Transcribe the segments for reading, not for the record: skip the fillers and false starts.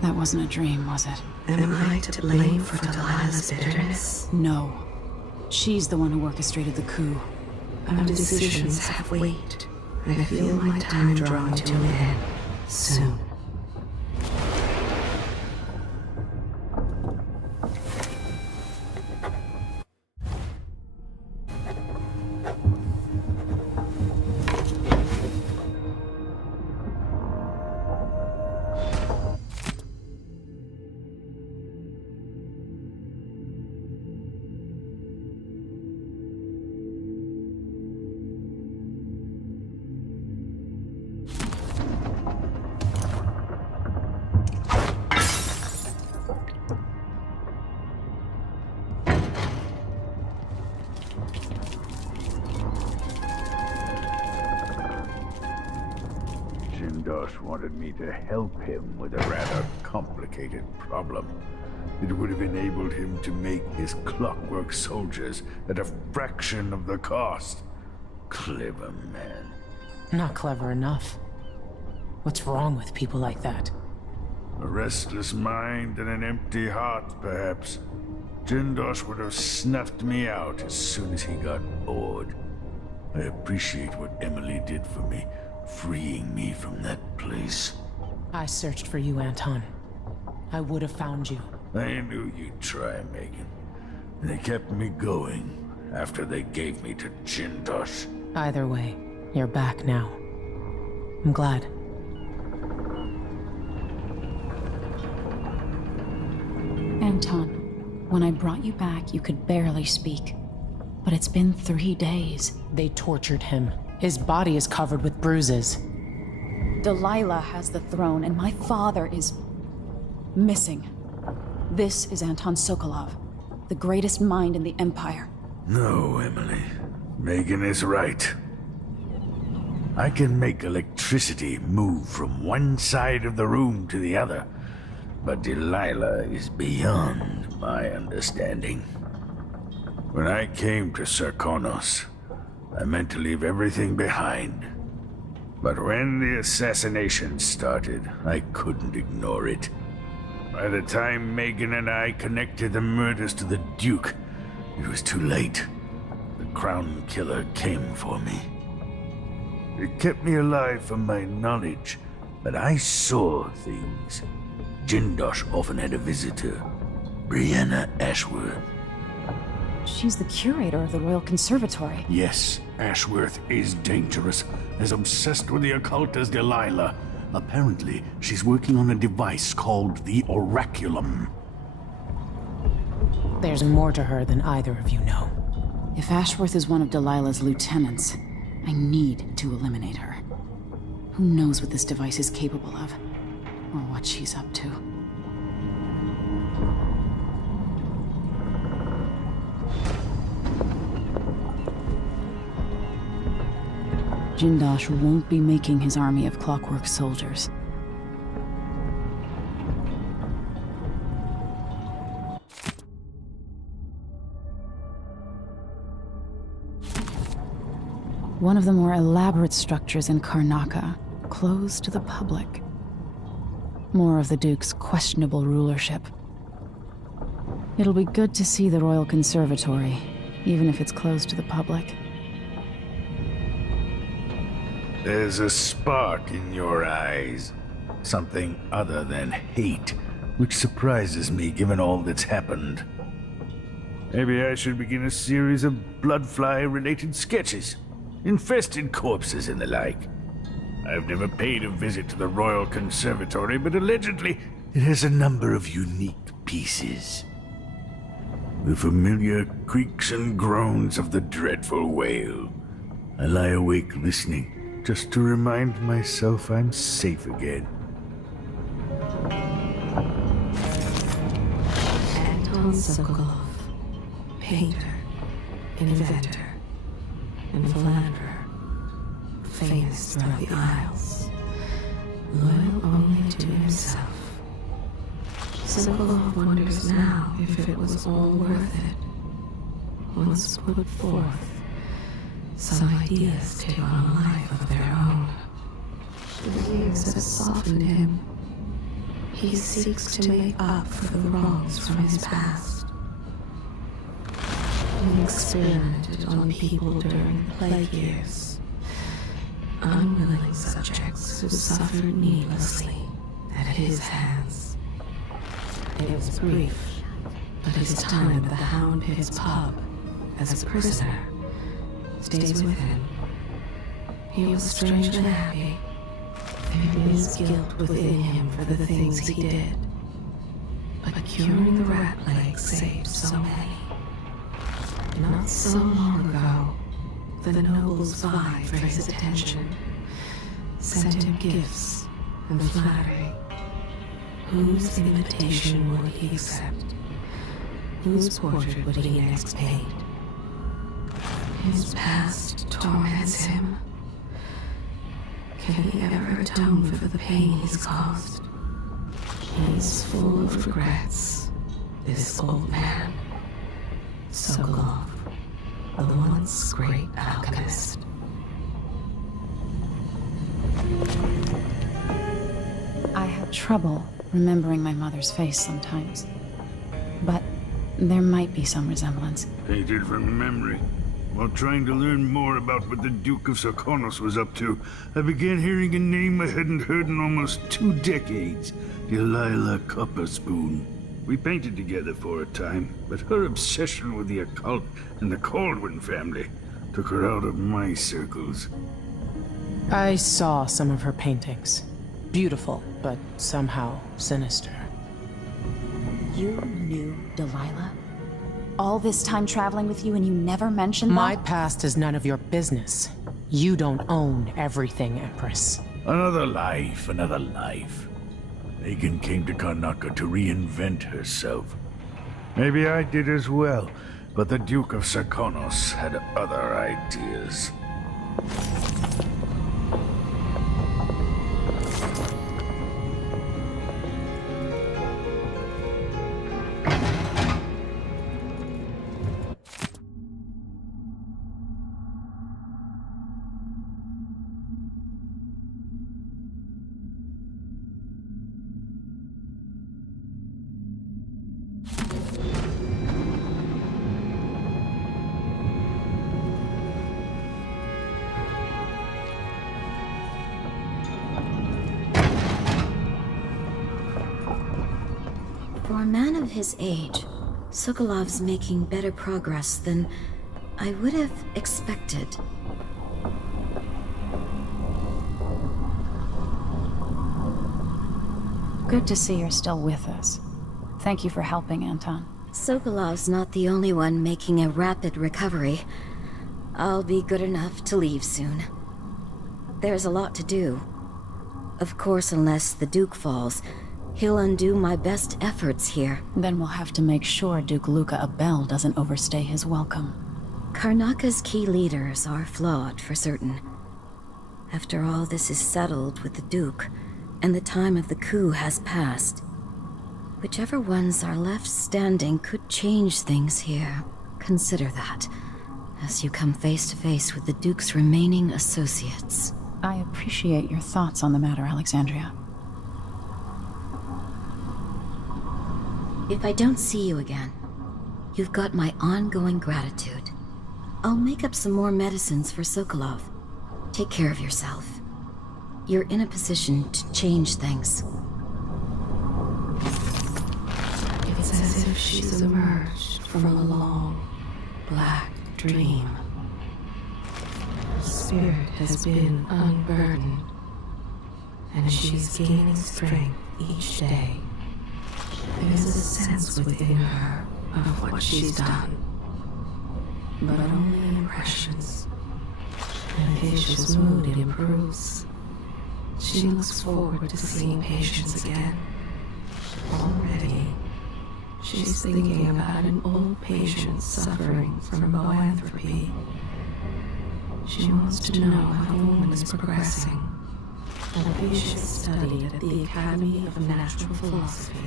That wasn't a dream, was it? Am I to blame for Delilah's bitterness? No. She's the one who orchestrated the coup. Our decisions have weight. I feel my time drawing to an end soon. Jindosh wanted me to help him with a rather complicated problem. It would have enabled him to make his clockwork soldiers at a fraction of the cost. Clever man. Not clever enough. What's wrong with people like that? A restless mind and an empty heart, perhaps. Jindosh would have snuffed me out as soon as he got bored. I appreciate what Emily did for me, freeing me from that place. I searched for you, Anton. I would have found you. I knew you'd try, Megan. They kept me going after they gave me to Jindosh. Either way, you're back now. I'm glad. Anton, when I brought you back, you could barely speak. But it's been 3 days. They tortured him. His body is covered with bruises. Delilah has the throne, and my father is missing. This is Anton Sokolov, the greatest mind in the Empire. No, Emily. Megan is right. I can make electricity move from one side of the room to the other, but Delilah is beyond my understanding. When I came to Serkonos, I meant to leave everything behind. But when the assassination started, I couldn't ignore it. By the time Megan and I connected the murders to the Duke, it was too late. The Crown Killer came for me. It kept me alive from my knowledge, but I saw things. Jindosh often had a visitor, Brianna Ashworth. She's the curator of the Royal Conservatory. Yes, Ashworth is dangerous, as obsessed with the occult as Delilah. Apparently, she's working on a device called the Oraculum. There's more to her than either of you know. If Ashworth is one of Delilah's lieutenants, I need to eliminate her. Who knows what this device is capable of, or what she's up to. Jindosh won't be making his army of clockwork soldiers. One of the more elaborate structures in Karnaca, closed to the public. More of the Duke's questionable rulership. It'll be good to see the Royal Conservatory, even if it's closed to the public. There's a spark in your eyes. Something other than hate, which surprises me given all that's happened. Maybe I should begin a series of bloodfly-related sketches. Infested corpses and the like. I've never paid a visit to the Royal Conservatory, but allegedly it has a number of unique pieces. The familiar creaks and groans of the dreadful whale. I lie awake listening, just to remind myself I'm safe again. Anton Sokolov, painter, inventor, and philanderer, famous throughout the Isles, loyal only to himself. Sokolov wonders now if it was all worth it. Once put forth, some ideas take on a life of their own. The years have softened him. He seeks to make up for the wrongs from his past. He experimented on people during the plague years, unwilling subjects who suffered needlessly at his hands. It was brief, but his time at the Hound Pit's pub as a prisoner stays with him. He was strangely happy, feeling his guilt within him for the things he did. But curing the rat plague saved so many. Not so long ago, the nobles vied for his attention, sent him gifts and flattery. Whose invitation would he accept? Whose portrait would he next paint? His past torments him. Can he ever atone for the pain he's caused? He's full of regrets, this old man. Sokolov, the once great alchemist. I have trouble remembering my mother's face sometimes. But there might be some resemblance. Painted from memory. While trying to learn more about what the Duke of Sarkonos was up to, I began hearing a name I hadn't heard in almost 2 decades. Delilah Copperspoon. We painted together for a time, but her obsession with the occult and the Caldwin family took her out of my circles. I saw some of her paintings. Beautiful, but somehow sinister. You knew Delilah? All this time traveling with you and you never mentioned My that? past is none of your business. You don't own everything, Empress. Another life, another life. Megan came to Karnaca to reinvent herself. Maybe I did as well, but the Duke of Sarkonos had other ideas. For a man of his age, Sokolov's making better progress than I would have expected. Good to see you're still with us. Thank you for helping, Anton. Sokolov's not the only one making a rapid recovery. I'll be good enough to leave soon. There's a lot to do. Of course, unless the Duke falls, he'll undo my best efforts here. Then we'll have to make sure Duke Luca Abel doesn't overstay his welcome. Karnaca's key leaders are flawed, for certain. After all this is settled with the Duke, and the time of the coup has passed, whichever ones are left standing could change things here. Consider that, as you come face to face with the Duke's remaining associates. I appreciate your thoughts on the matter, Alexandria. If I don't see you again, you've got my ongoing gratitude. I'll make up some more medicines for Sokolov. Take care of yourself. You're in a position to change things. It's as if she's emerged from a long, black dream. Her spirit has been unburdened, and she's gaining strength each day. There's a sense within her of what she's done, but only impressions. And Patient's mood improves. She looks forward to seeing Patience again. Already, she's thinking about an old patient suffering from boanthropy. She wants to know how the woman is progressing. And Patience studied at the Academy of Natural Philosophy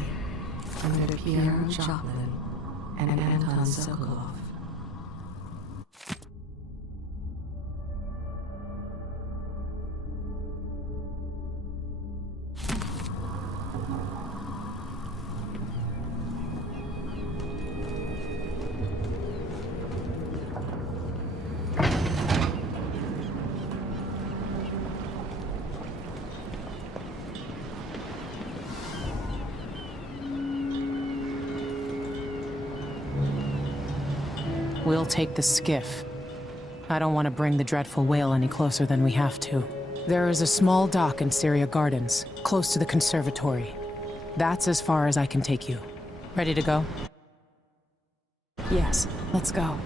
under Pierre Joplin and Anton Sokolov. We'll take the skiff. I don't want to bring the dreadful whale any closer than we have to. There is a small dock in Syria Gardens, close to the conservatory. That's as far as I can take you. Ready to go? Yes, let's go.